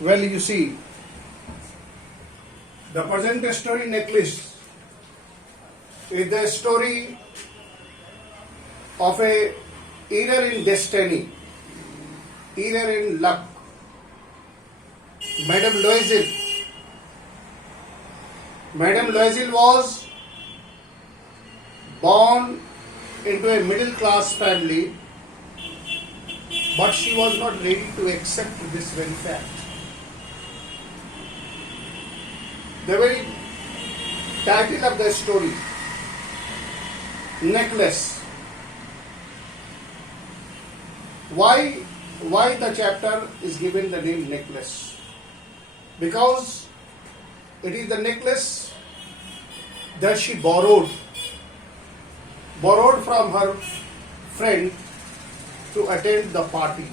Well, you see, the present story necklace is the story of a error in destiny, error in luck. Madame Loisel was born into a middle class family, but she was not ready to accept this very fact. The very title of the story, necklace. Why the chapter is given the name necklace? Because it is the necklace that she borrowed from her friend to attend the party,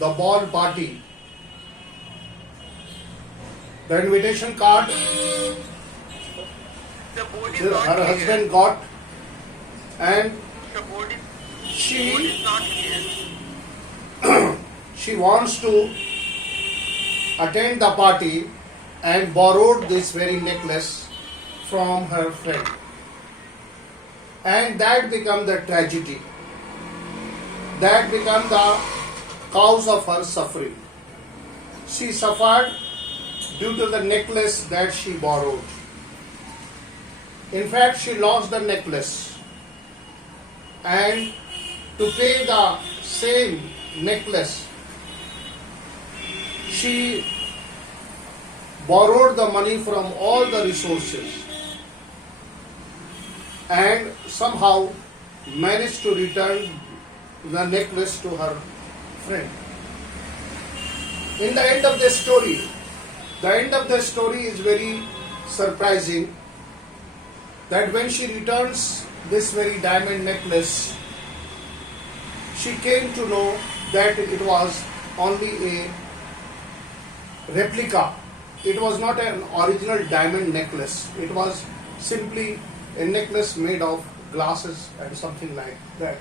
the ball party. The invitation card her husband got, and she wants to attend the party and borrowed this very necklace from her friend. And that became the tragedy. That became the cause of her suffering. She suffered due to the necklace that she borrowed. In fact, she lost the necklace, and to pay the same necklace, she borrowed the money from all the resources and somehow managed to return the necklace to her friend. In the end of the story is very surprising, that when she returns this very diamond necklace, she came to know that it was only a replica. It was not an original diamond necklace. It was simply a necklace made of glasses and something like that.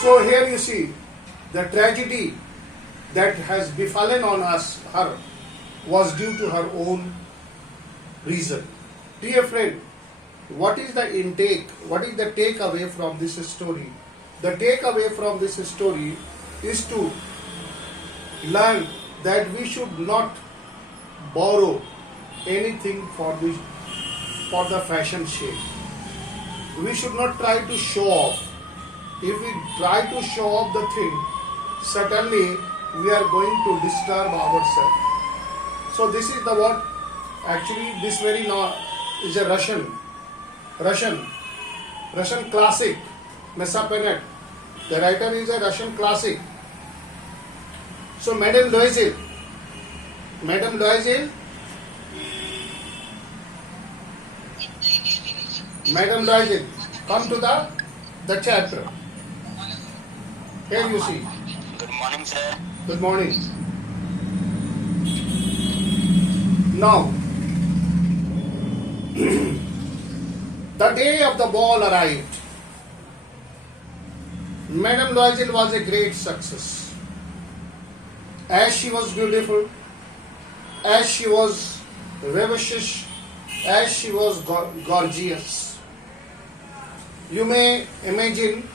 So here you see the tragedy that has befallen on her was due to her own reason. Dear friend, what is the intake? What is the takeaway from this story? The takeaway from this story is to learn that we should not borrow anything for the fashion sake. We should not try to show off. If we try to show off the thing, certainly we are going to disturb ourselves. So this is the what actually this very is a Russian classic, Messapenet. The writer is a Russian classic. So Madame Loisel, come to the chapter. Here you see. Good morning, sir. Good morning. Now, the day of the ball arrived. Madame Loisel was a great success. As she was beautiful, as she was vivacious, as she was gorgeous. You may imagine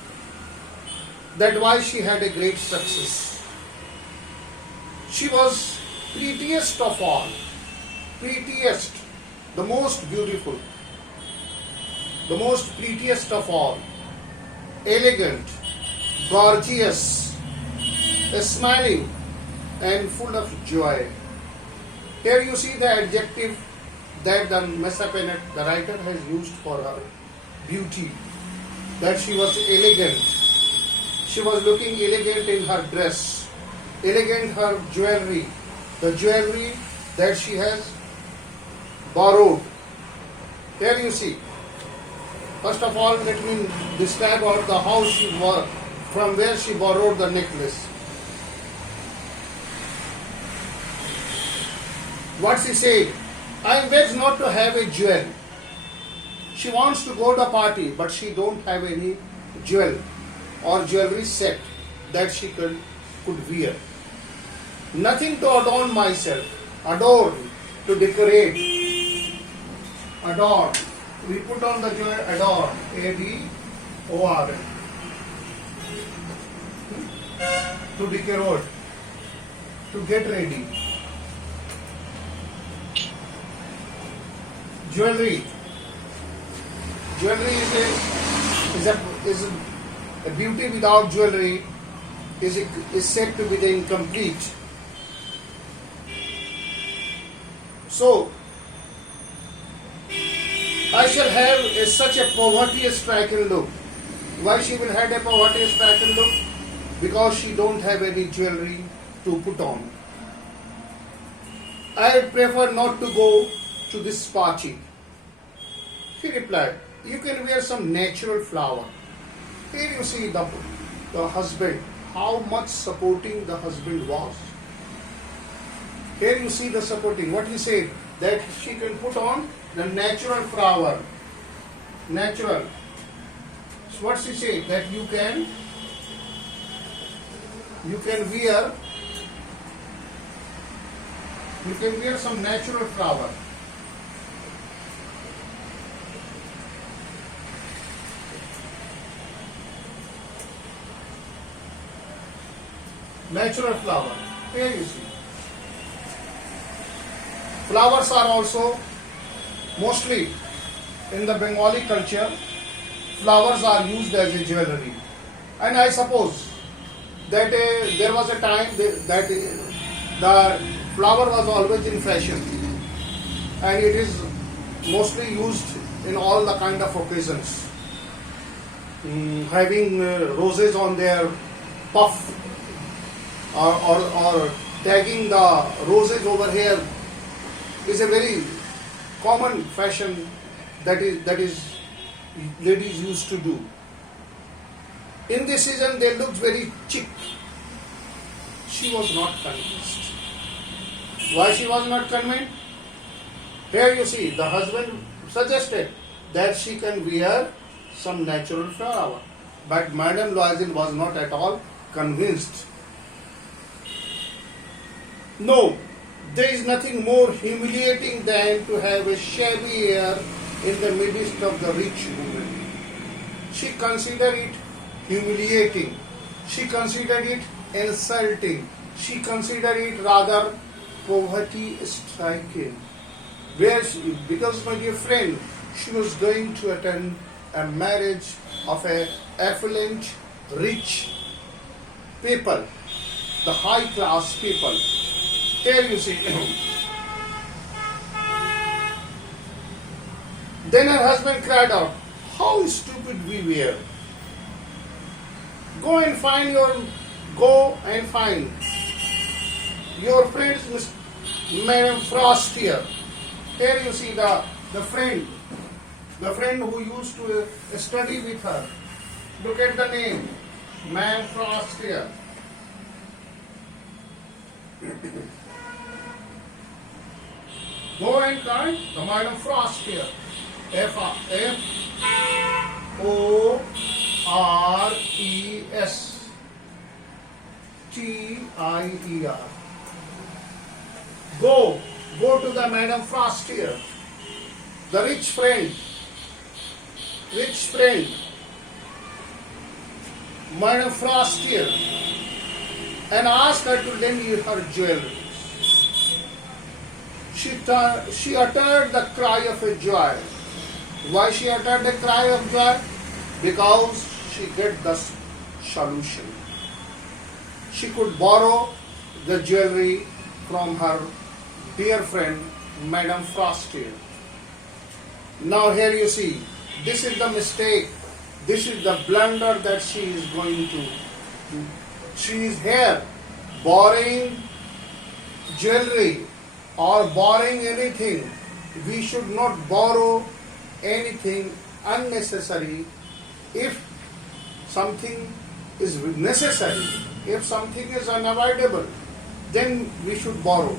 that why she had a great success. She was prettiest of all, the most beautiful, the most prettiest of all, elegant, gorgeous, smiling, and full of joy. Here you see the adjective that the Messapenet, the writer, has used for her beauty, that she was elegant. She was looking elegant in her dress, elegant her jewelry, the jewelry that she has borrowed. Here you see. First of all, let me describe about the house she wore, from where she borrowed the necklace. What she said, I beg not to have a jewel. She wants to go to the party, but she don't have any jewel or jewelry set that she could wear. Nothing to adorn myself. Adorn, to decorate. Adorn. We put on the jewelry, adorn. A-D-O-R-N. To decorate. To get ready. Jewelry. Jewelry is a beauty without jewelry is said to be the incomplete. So, I shall have such a poverty-stricken look. Why she will have a poverty-stricken look? Because she don't have any jewelry to put on. I prefer not to go to this party. He replied, you can wear some natural flower. Here you see the husband, how much supporting the husband was. Here you see the supporting. What he said, that she can put on the natural flower. Natural. So what she said, that you can wear some natural flower. Natural flower. Here you see. Flowers are also mostly in the Bengali culture. Flowers are used as a jewelry, and I suppose that there was a time that the flower was always in fashion, and it is mostly used in all the kind of occasions. Having roses on their puff, or tagging the roses over here is a very common fashion that is ladies used to do. In this season they looked very chic. She was not convinced. Why she was not convinced? Here you see, the husband suggested that she can wear some natural flower, but Madame Loisel was not at all convinced. No, there is nothing more humiliating than to have a shabby air in the midst of the rich woman. She considered it humiliating. She considered it insulting. She considered it rather poverty-striking. Because, my dear friend, she was going to attend a marriage of a affluent, rich people, the high-class people. Here you see. Then her husband cried out, how stupid we were. Go and find your friends, Madame Frost here. Here you see the friend who used to study with her. Look at the name, Madame Frost here. Go and find the Madame Frost here. F-O-R-E-S-T-I-E-R. Go to the Madame Frost here. The rich friend, Madame Frost here, and ask her to lend you her jewelry. She uttered the cry of a joy. Why she uttered the cry of joy? Because she get the solution. She could borrow the jewelry from her dear friend, Madame Frostier. Now here you see, this is the mistake, this is the blunder that she is going to do. She is here borrowing jewelry or borrowing anything. We should not borrow anything unnecessary. If something is necessary, if something is unavoidable, then we should borrow.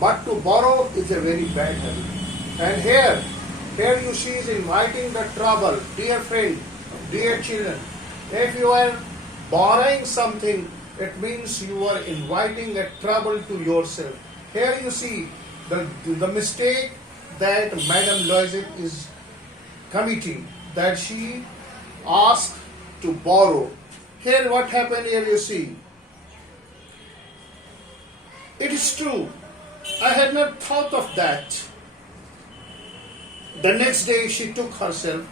But to borrow is a very bad habit. And here you see is inviting the trouble. Dear friend, dear children, if you are borrowing something, it means you are inviting a trouble to yourself. Here you see the mistake that Madame Loisette is committing, that she asked to borrow. Here what happened, here you see. It is true, I had not thought of that. The next day she took herself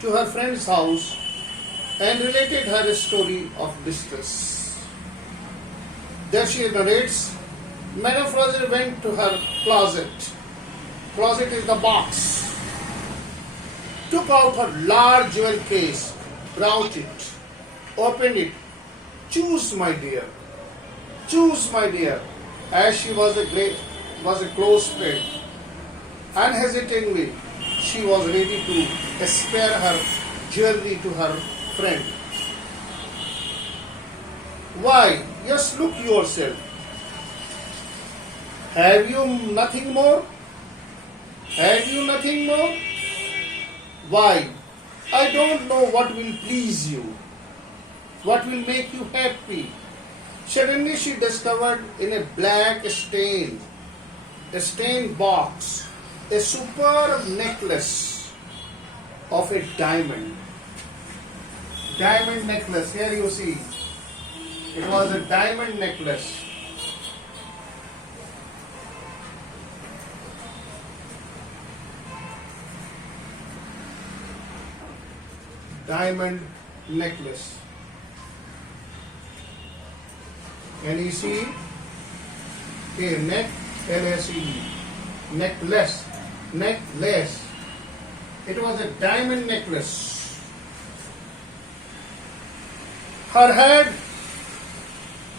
to her friend's house and related her story of distress. There she narrates, Madame Frozer went to her closet. Closet is the box. Took out her large jewel case, brought it, opened it. Choose, my dear. Choose, my dear. As she was a close friend, unhesitatingly, she was ready to spare her jewelry to her friend. Why? Just look yourself. Have you nothing more? Have you nothing more? Why? I don't know what will please you, what will make you happy. Suddenly she discovered in a black stained box, a superb necklace of a diamond. Diamond necklace, here you see. It was a diamond necklace. Diamond necklace. And you see here, necklace. Necklace. It was a diamond necklace. Her head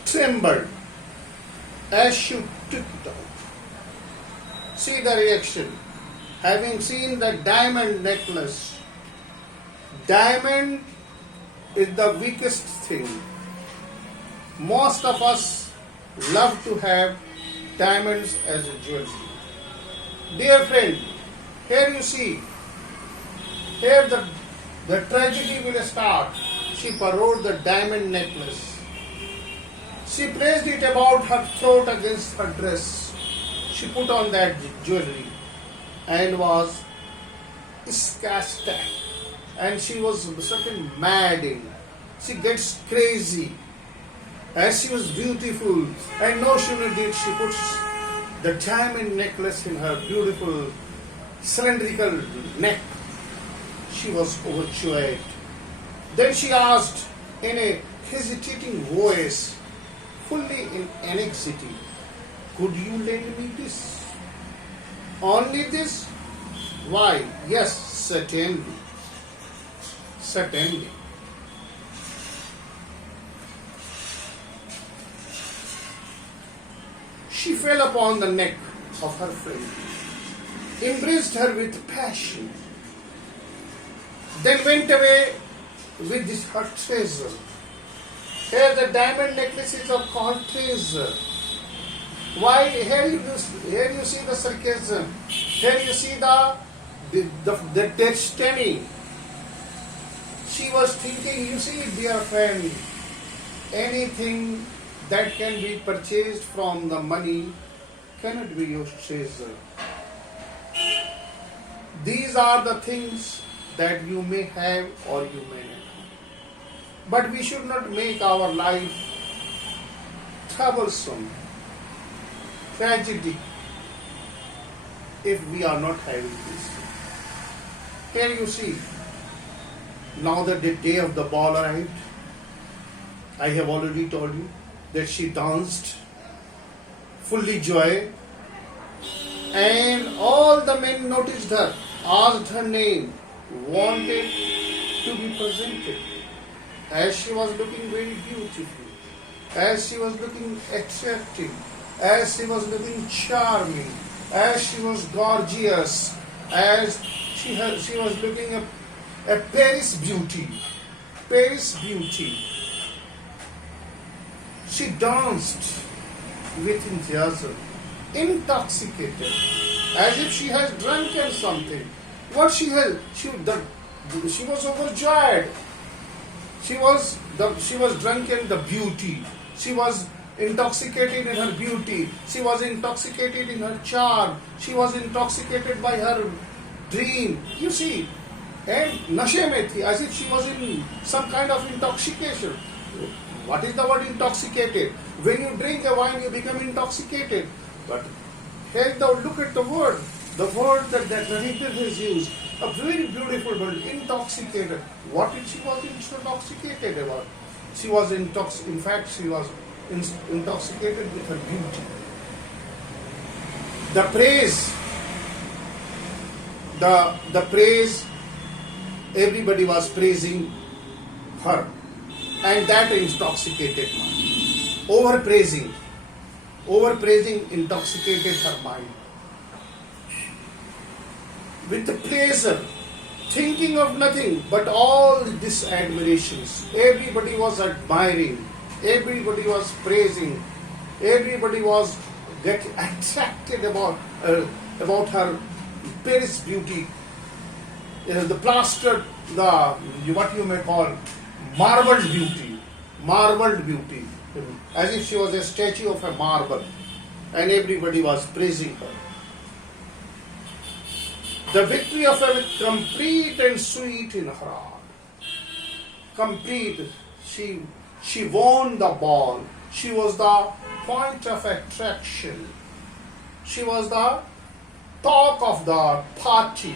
trembled as she took it out. See the reaction. Having seen the diamond necklace, diamond is the weakest thing. Most of us love to have diamonds as a jewelry. Dear friend, here you see, here the tragedy will start. She borrowed the diamond necklace. She placed it about her throat against her dress. She put on that jewelry and was ecstatic. And she was certain madding. She gets crazy. As she was beautiful, and no sooner did she put the diamond necklace in her beautiful cylindrical neck, she was overjoyed. Then she asked in a hesitating voice, fully in anxiety, could you lend me this? Only this? Why, yes, certainly. Certainly. She fell upon the neck of her friend, embraced her with passion, then went away with this her treasure. Here the diamond necklaces are called treasure. Why? Here you see the sarcasm. Here you see the destiny. She was thinking, you see, dear friend, anything that can be purchased from the money cannot be your treasure. These are the things that you may have or you may not have. But we should not make our life troublesome, tragic, if we are not having this. Here you see, now that the day of the ball arrived, I have already told you that she danced fully joy, and all the men noticed her, asked her name, wanted to be presented. As she was looking very beautiful, as she was looking attractive, as she was looking charming, as she was gorgeous, as she was looking a Paris beauty. Paris beauty. She danced with enthusiasm, intoxicated, as if she has drunken something. What she had, she was overjoyed. She was drunken the beauty. She was intoxicated in her beauty. She was intoxicated in her charm. She was intoxicated by her dream. You see, and nashe mein thi, as if she was in some kind of intoxication. What is the word intoxicated? When you drink a wine, you become intoxicated. But here, look at the word. The word that narrator has used, a very beautiful word, intoxicated. What did she was intoxicated about? She was in fact, she was intoxicated with her beauty. The praise, the praise, everybody was praising her, and that intoxicated mind. Overpraising intoxicated her mind. With the pleasure, thinking of nothing but all these admirations. Everybody was admiring, everybody was praising, everybody was getting attracted about her Paris beauty. The plastered, what you may call marbled beauty, as if she was a statue of a marble, and everybody was praising her. The victory of her complete and sweet in her heart. Complete. She won the ball. She was the point of attraction. She was the talk of the party.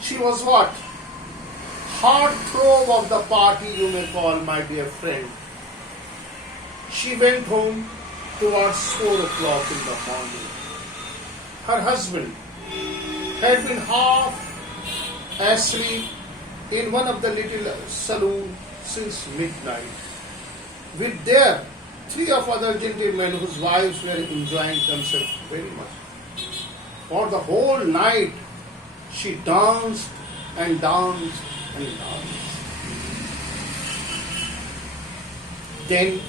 She was what? Heartthrob of the party, you may call, my dear friend. She went home towards 4 o'clock in the morning. Her husband had been half asleep in one of the little saloons since midnight, with there 3 of other gentlemen whose wives were enjoying themselves very much. For the whole night she danced and danced and danced. Then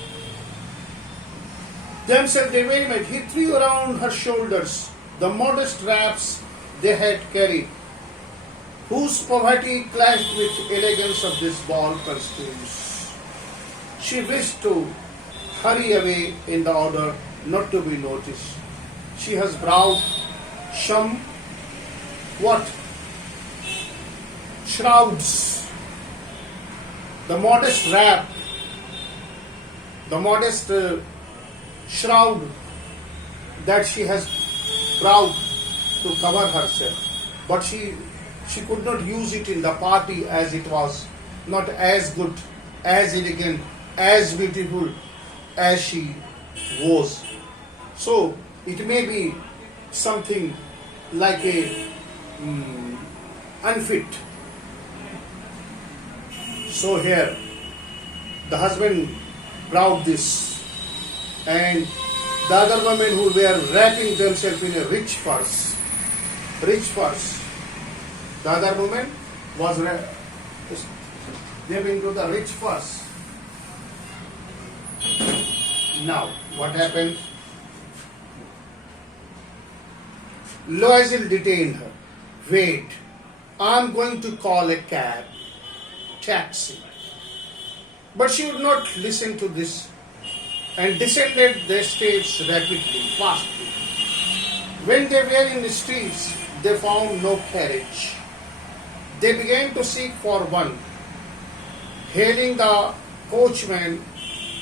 themselves they very much, he threw around her shoulders the modest wraps they had carried, whose poverty clashed with elegance of this ball costumes. She wished to hurry away in the order not to be noticed. She has brought some shrouds, the modest wrap, the modest shroud that she has brought to cover herself, but she could not use it in the party, as it was not as good, as elegant, as beautiful as she was. So it may be something like a unfit. So here the husband brought this, and the other women who were wrapping themselves in a rich purse. The other woman was giving to the rich purse. Now, what happened? Loisel detained her. Wait, I'm going to call a cab, taxi. But she would not listen to this and descended the stairs rapidly, fastly. When they were in the streets, they found no carriage. They began to seek for one, hailing the coachman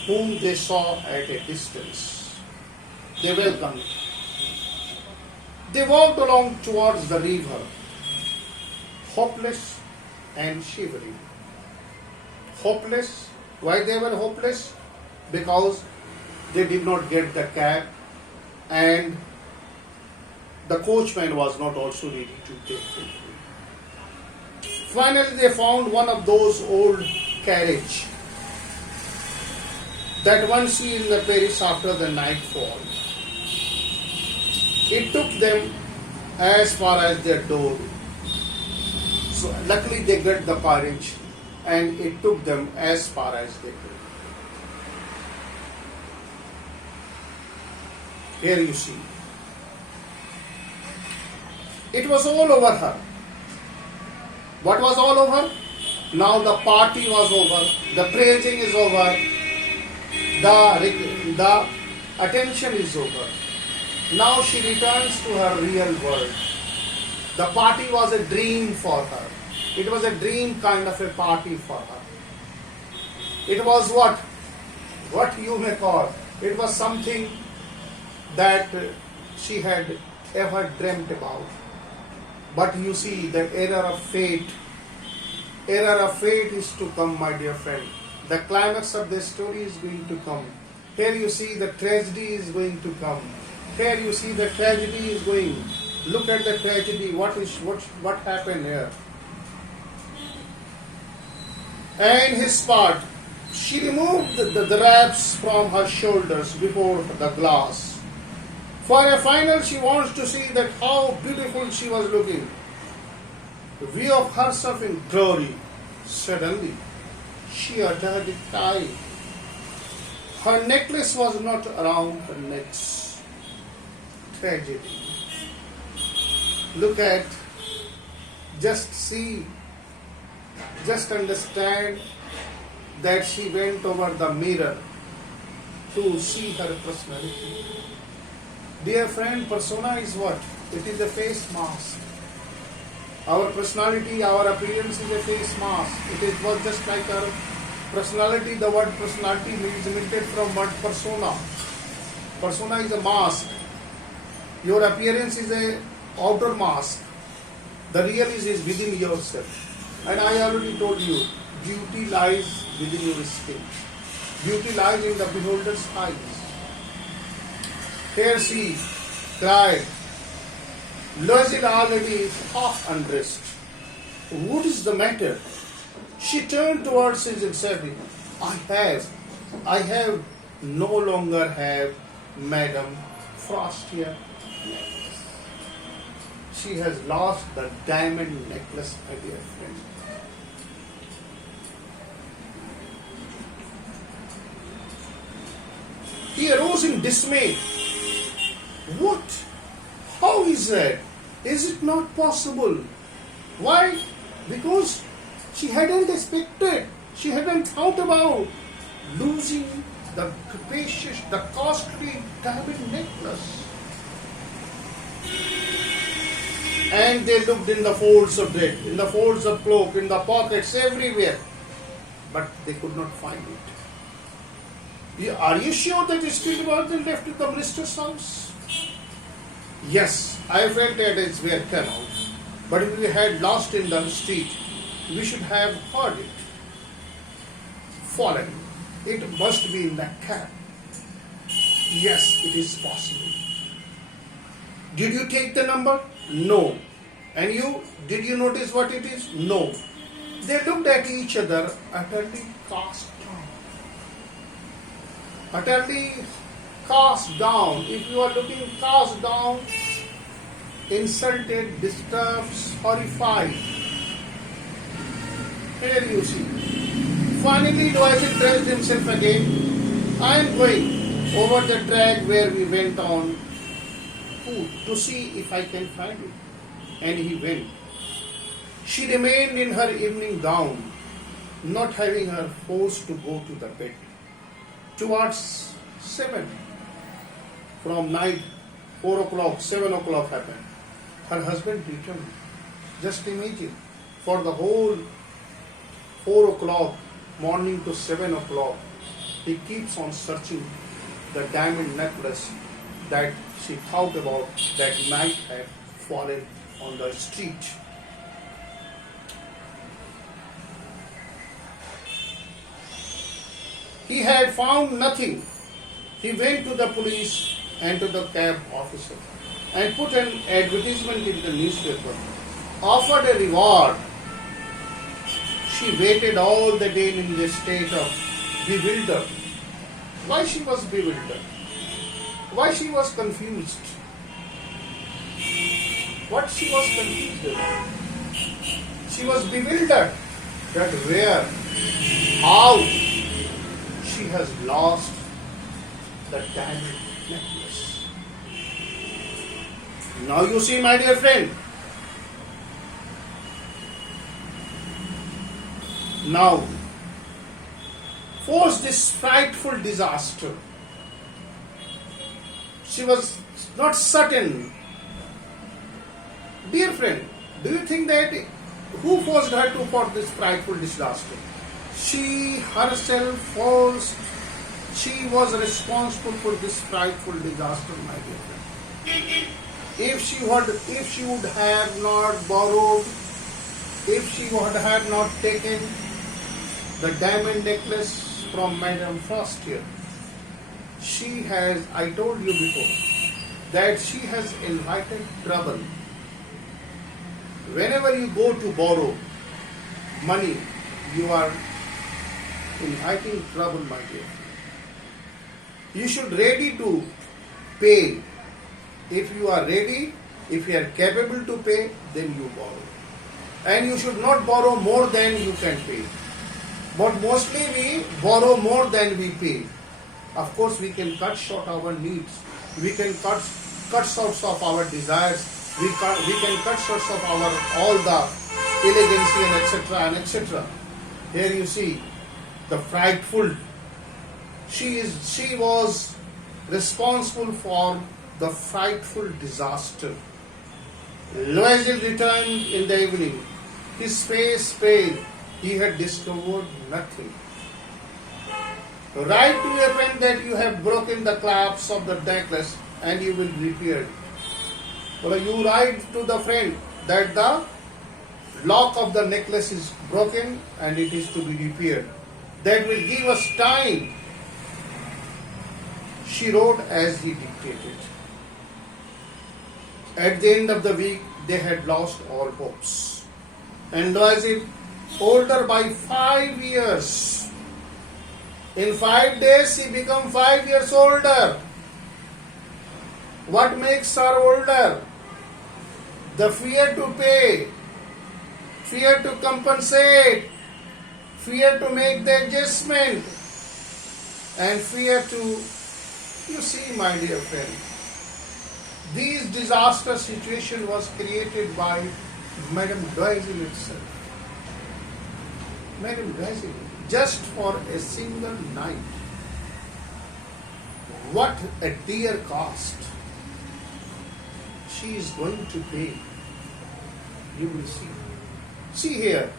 whom they saw at a distance. They welcomed. They walked along towards the river, hopeless and shivering. Hopeless. Why they were hopeless? Because they did not get the cab, and the coachman was not also ready to take them. Finally, they found one of those old carriage that one sees in the Paris after the nightfall. It took them as far as their door. So luckily they got the carriage, and it took them as far as they could. Here you see. It was all over her. What was all over? Now the party was over. The praising is over. The attention is over. Now she returns to her real world. The party was a dream for her. It was a dream kind of a party for her. It was what you may call, it was something that she had ever dreamt about. But you see, the error of fate is to come, my dear friend. The climax of the story is going to come. Here you see the tragedy is going to come. Here you see the tragedy is going. Look at the tragedy. What happened here? And his part, she removed the wraps from her shoulders before the glass. For a final, she wants to see that how beautiful she was looking. The view of herself in glory. Suddenly, she uttered a cry. Her necklace was not around her neck. Tragedy. Look at, just see, just understand that she went over the mirror to see her personality. Dear friend, persona is what? It is a face mask. Our personality, our appearance is a face mask. It was just like our personality. The word personality is invented from word persona. Persona is a mask. Your appearance is a outer mask. The real is within yourself. And I already told you, beauty lies within your skin. Beauty lies in the beholder's eyes. Here she cried. Loisel already half undressed. What is the matter? She turned towards him and said, I have no longer have Madam Frostier necklace. She has lost the diamond necklace, my dear friend. He arose in dismay. What? How is that? Is it not possible? Why? Because she hadn't expected, she hadn't thought about losing the capacious, the costly diamond necklace. And they looked in the folds of it, in the folds of cloak, in the pockets, everywhere. But they could not find it. Are you sure that it still wasn't left in the minister's house? Yes, I felt that it's where it came out. But if we had lost in the street, we should have heard it. Fallen. It must be in the cab. Yes, it is possible. Did you take the number? No. And you? Did you notice what it is? No. They looked at each other, utterly cast down. Utterly cast down. If you are looking cast down, insulted, disturbed, horrified. Here you see. Finally, Loisel dressed himself again. I am going over the track where we went on foot to see if I can find it. And he went. She remained in her evening gown, not having her forced to go to the bed. Towards 7, from night, 4 o'clock, 7 o'clock happened. Her husband returned. Just imagine, for the whole 4 o'clock, morning to 7 o'clock, he keeps on searching the diamond necklace that she thought about that might have fallen on the street. He had found nothing. He went to the police and to the cab officer and put an advertisement in the newspaper, offered a reward. She waited all the day in the state of bewildered. Why she was bewildered? Why she was confused? What she was confused about? She was bewildered that where, how she has lost the diamond necklace. Now you see, my dear friend. Now, forced this frightful disaster. She was not certain. Dear friend, do you think that who forced her to for this frightful disaster? She herself forced. She was responsible for this frightful disaster, my dear friend. If she would have not borrowed, if she would have not taken the diamond necklace from Madam Frost here, she has, I told you before, that she has invited trouble. Whenever you go to borrow money, you are inviting trouble, my dear. You should ready to pay. If you are ready, if you are capable to pay, then you borrow. And you should not borrow more than you can pay. But mostly we borrow more than we pay. Of course, we can cut short our needs. We can cut short of our desires. We can cut short of our all the elegancy and etc. and etc. Here you see the frightful. She was responsible for the frightful disaster. Loisel returned in the evening. His face pale. He had discovered nothing. Write to your friend that you have broken the clasp of the necklace and you will repair it. Well, you write to the friend that the lock of the necklace is broken and it is to be repaired. That will give us time. She wrote as he dictated. At the end of the week, they had lost all hopes. And Loisel, older by 5 years, in 5 days she became 5 years older. What makes her older? The fear to pay, fear to compensate, fear to make the adjustment, and fear to, you see, my dear friend, this disaster situation was created by Madame Loisel itself. Madame Loisel, just for a single night. What a dear cost she is going to pay. You will see. See here.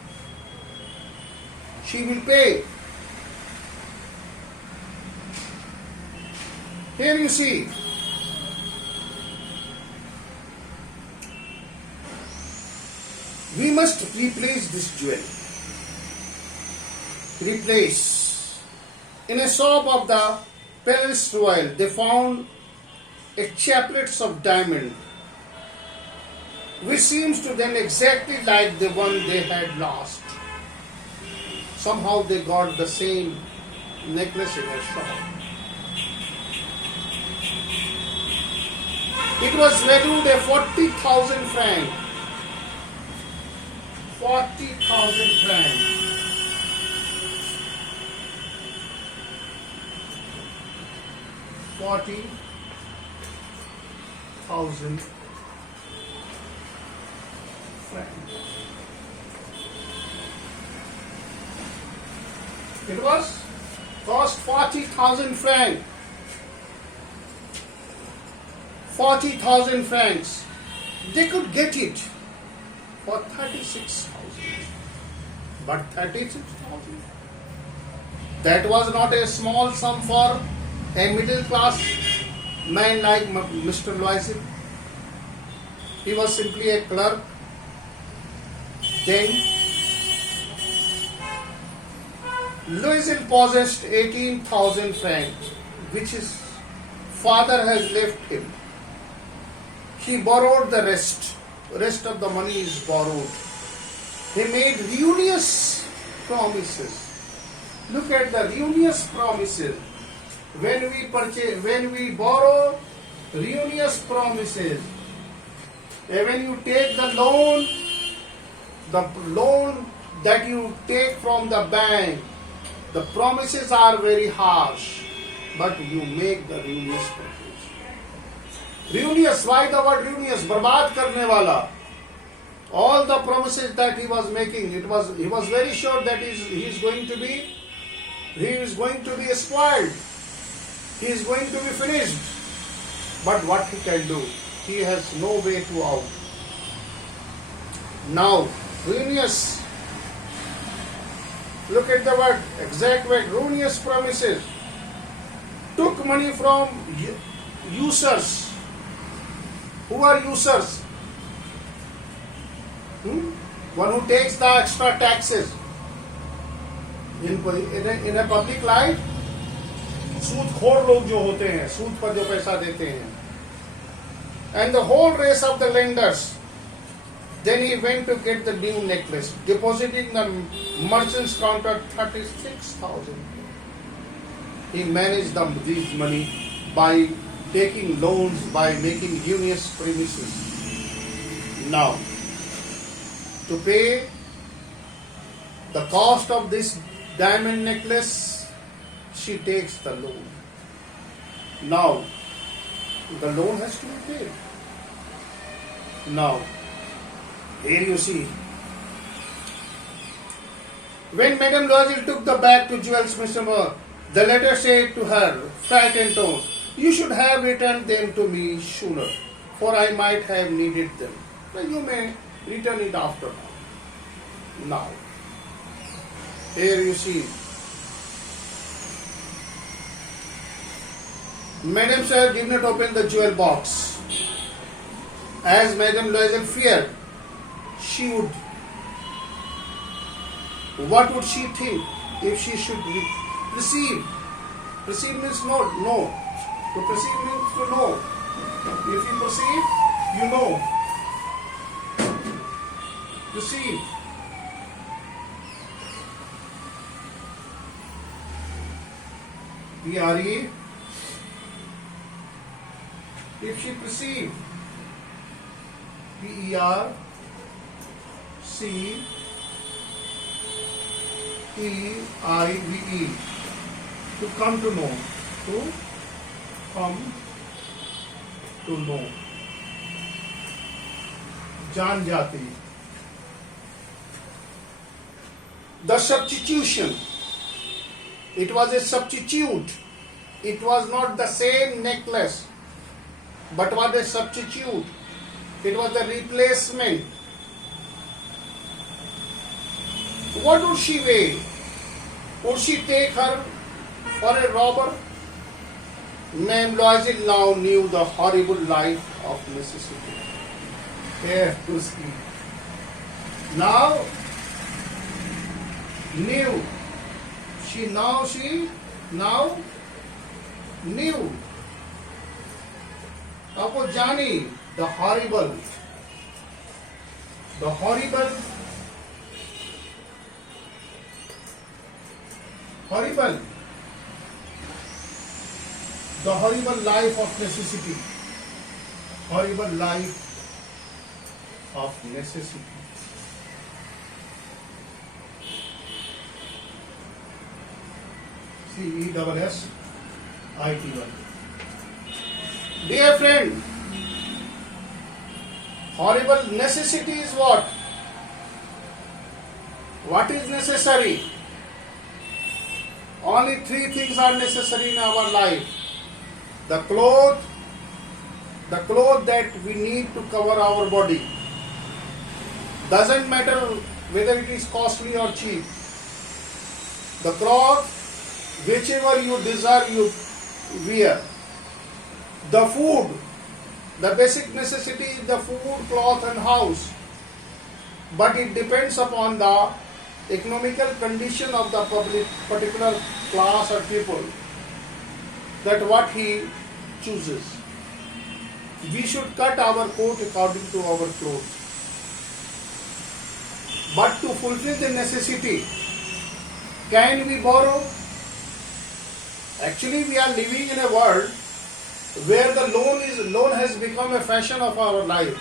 She will pay. Here you see. We must replace this jewel. Replace. In a shop of the Palace Royal, they found a chaplet of diamond, which seems to them exactly like the one they had lost. Somehow they got the same necklace in a shop. It was valued at 40,000 francs. 40,000 francs. $40,000 francs. It was cost 40,000 francs. 40,000 francs. They could get it for 36,000. But 36,000. That was not a small sum for a middle class man like Mr. Loisel. He was simply a clerk. Then Loisel possessed 18,000 francs, which his father has left him. He borrowed the rest. Rest of the money is borrowed. He made ruinous promises. Look at the ruinous promises. When we borrow, ruinous promises. And when you take the loan that you take from the bank, the promises are very harsh, but you make the ruinous promises. Ruinous, why the word ruinous? Barbad karne wala. All the promises that he was making, he was very sure that he is going to be He is going to be spoiled. He is going to be finished. But what he can do? He has no way to out. Now, ruinous. Look at the word, exact word, ruinous promises. Took money from users. Who are users? One who takes the extra taxes. In a public life, सूदखोर लोग जो होते हैं, सूद पर जो पैसा देते हैं. And the whole race of the lenders. Then he went to get the new necklace, depositing the merchant's counter 36,000. He managed this money by taking loans, by making ruinous premises. Now, to pay the cost of this diamond necklace, she takes the loan. Now, the loan has to be paid. Now, here you see. When Madame Loisel took the bag to Jewel's Mr. the letter said to her, frightened tone, "You should have returned them to me sooner, for I might have needed them. But you may return it after." Now, here you see. Madame Sir did not open the jewel box, as Madame Loisel feared she would. What would she think if she should receive? Perceive means no. To perceive means to know. If you perceive, you know. Perceive. P-R-E. If she perceive, P-E-R-C-E-I-V-E, to come to know, to come to know, जान जाती. The substitution, it was a substitute, it was not the same necklace, but was a substitute. It was a replacement. What would she weigh? Would she take her for a robber? Madame Loisel now knew the horrible life of necessity. Here to see. Now knew. She now knew. अब वो जानी the horrible life of necessity. Horrible life of necessity. C-E-S-S-I-T-Y. Dear friend, horrible necessity is what? What is necessary? Only three things are necessary in our life. The cloth that we need to cover our body. Doesn't matter whether it is costly or cheap. The cloth, whichever you desire, you wear. The food, the basic necessity is the food, cloth and house. But it depends upon the economical condition of the particular class or people, that what he chooses. We should cut our coat according to our clothes. But to fulfill the necessity, can we borrow? Actually, we are living in a world where the loan has become a fashion of our life.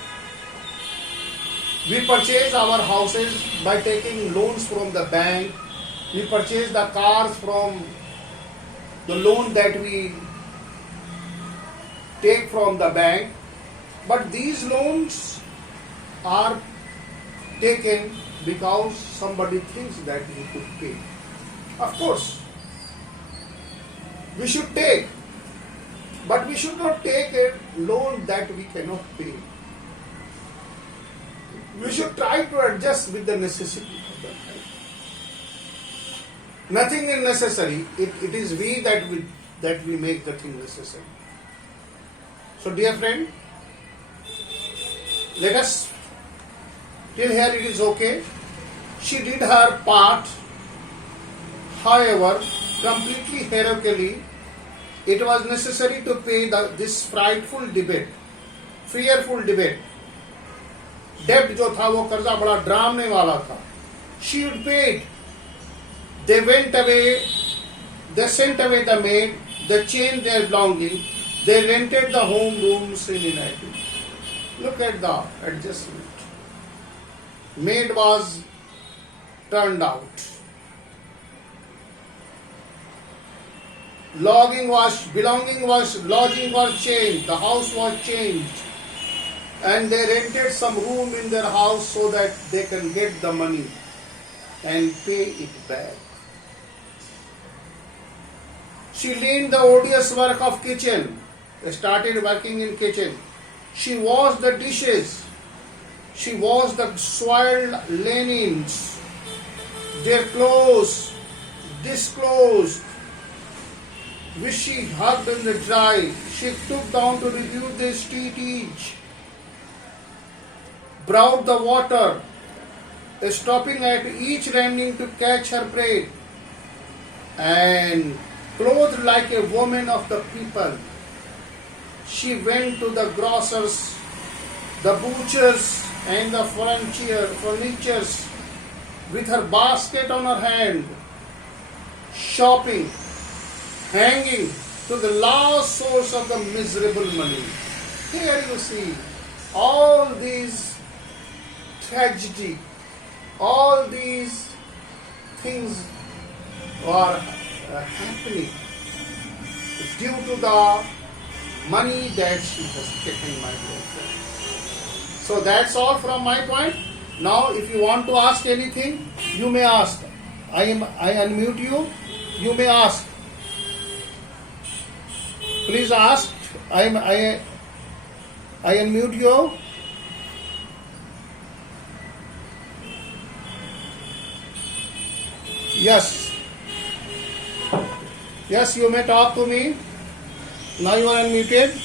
We purchase our houses by taking loans from the bank. We purchase the cars from the loan that we take from the bank. But these loans are taken because somebody thinks that he could pay. Of course, We should take, but we should not take a loan that we cannot pay. We should try to adjust with the necessity of the time. Nothing is necessary. It is we that we make the thing necessary. So, dear friend, let us, till here it is okay. She did her part. However, completely heroically, it was necessary to pay this frightful debate, fearful debate. Debt जो था वो कर्जा बड़ा डरावने वाला था. She would pay it. They went away. They sent away the maid. They changed their belongings. They rented the home rooms in United. Look at the adjustment. Maid was turned out. Lodging was changed. The house was changed. And they rented some room in their house so that they can get the money and pay it back. She learned the odious work of kitchen. Started working in kitchen. She washed the dishes. She washed the soiled linens, their clothes, disclosed, which she hugged in the dry. She took down to review the street each, browed the water, stopping at each landing to catch her prey, and clothed like a woman of the people, she went to the grocers, the butchers, and the furnitures with her basket on her hand, shopping, hanging to the last source of the miserable money. Here you see all these tragedy, all these things are happening due to the money that she has taken, my dear friend. So that's all from my point. Now if you want to ask anything, you may ask. I unmute you. You may ask. Please ask. I unmute you. Yes. Yes, you may talk to me. Now you are unmuted.